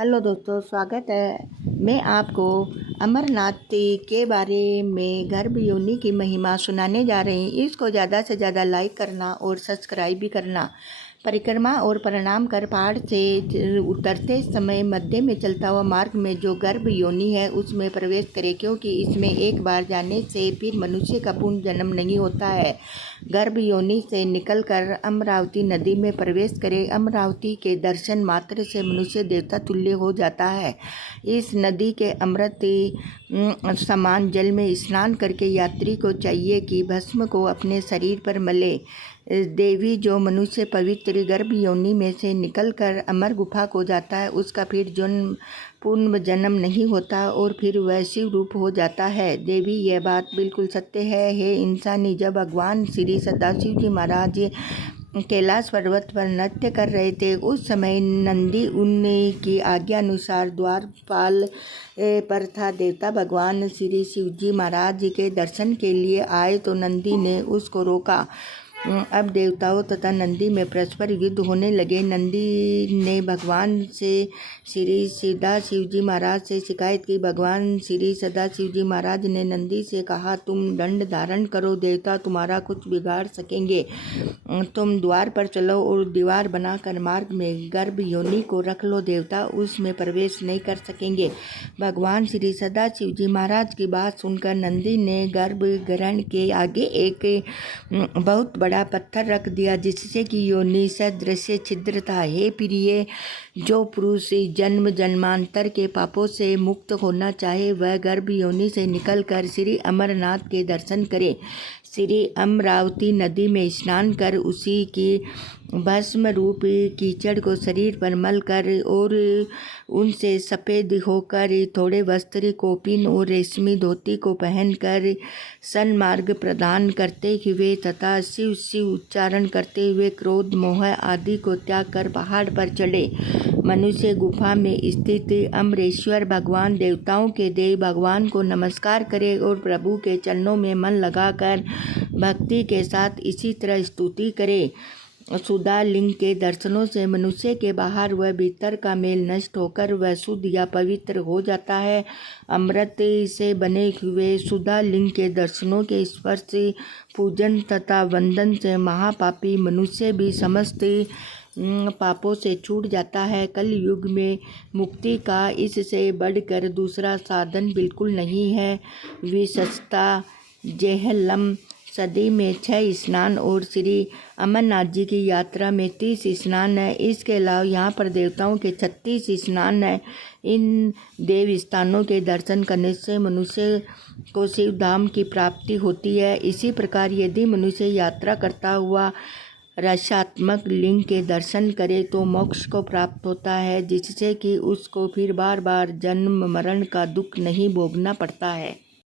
Hello दोस्तों, स्वागत है। मैं आपको अमरनाथ के बारे में गर्भ योनि की महिमा सुनाने जा रही हूँ। इसको ज़्यादा से ज़्यादा लाइक करना और सब्सक्राइब भी करना। परिक्रमा और प्रणाम कर पहाड़ से उतरते समय मध्य में चलता हुआ मार्ग में जो गर्भ योनि है उसमें प्रवेश करें, क्योंकि इसमें एक बार जाने से फिर मनुष्य का पुनः जन्म नहीं होता है। गर्भ योनि से निकलकर अमरावती नदी में प्रवेश करें। अमरावती के दर्शन मात्र से मनुष्य देवता तुल्य हो जाता है। इस नदी के अमृत समान जल में स्नान करके यात्री को चाहिए कि भस्म को अपने शरीर पर मले। देवी जो मनुष्य पवित्र गर्भ योनि में से निकलकर अमर गुफा को जाता है उसका फिर जन्म पूर्ण जन्म नहीं होता और फिर वह शिव रूप हो जाता है। देवी यह बात बिल्कुल सत्य है। हे इंसानी, जब भगवान श्री सदाशिव जी महाराज कैलाश पर्वत पर नृत्य कर रहे थे उस समय नंदी उनकी आज्ञा अनुसार द्वारपाल पर था। देवता भगवान श्री शिवजी महाराज के दर्शन के लिए आए तो नंदी ने उसको रोका। अब देवताओं तथा नंदी में परस्पर युद्ध होने लगे। नंदी ने भगवान से श्री सदाशिव जी महाराज से शिकायत की। भगवान श्री सदाशिव जी महाराज ने नंदी से कहा, तुम दंड धारण करो, देवता तुम्हारा कुछ बिगाड़ सकेंगे। तुम द्वार पर चलो और दीवार बनाकर मार्ग में गर्भ योनि को रख लो, देवता उसमें प्रवेश नहीं कर सकेंगे। भगवान श्री सदाशिव जी महाराज की बात सुनकर नंदी ने गर्भ ग्रहण के आगे एक बहुत बड़ा पत्थर रख दिया, जिससे कि योनि सदृश छिद्र था। हे प्रिय, जो पुरुष जन्म जन्मांतर के पापों से मुक्त होना चाहे वह गर्भ योनि से निकलकर श्री अमरनाथ के दर्शन करे। श्री अमरावती नदी में स्नान कर उसी की भस्म रूप कीचड़ को शरीर पर मल कर और उनसे सफ़ेद होकर थोड़े वस्त्र कौपीन और रेशमी धोती को पहनकर सन्मार्ग प्रदान करते हुए तथा शिव शिव उच्चारण करते हुए क्रोध मोह आदि को त्याग कर पहाड़ पर चढ़े। मनुष्य गुफा में स्थित अमरेश्वर भगवान देवताओं के देव भगवान को नमस्कार करे और प्रभु के चरणों में मन लगाकर भक्ति के साथ इसी तरह स्तुति करे। सुधा लिंग के दर्शनों से मनुष्य के बाहर व भीतर का मेल नष्ट होकर वह शुद्ध या पवित्र हो जाता है। अमृत से बने हुए सुधा लिंग के दर्शनों के स्पर्श पूजन तथा वंदन से महापापी मनुष्य भी समस्त पापों से छूट जाता है। कल युग में मुक्ति का इससे बढ़कर दूसरा साधन बिल्कुल नहीं है। विशेषता जेहलम सदी में 6 स्नान और श्री अमरनाथ जी की यात्रा में 30 स्नान है। इसके अलावा यहाँ पर देवताओं के 36 स्नान है। इन देव स्थानों के दर्शन करने से मनुष्य को शिव धाम की प्राप्ति होती है। इसी प्रकार यदि मनुष्य यात्रा करता हुआ रसात्मक लिंग के दर्शन करे तो मोक्ष को प्राप्त होता है, जिससे कि उसको फिर बार बार जन्म मरण का दुख नहीं भोगना पड़ता है।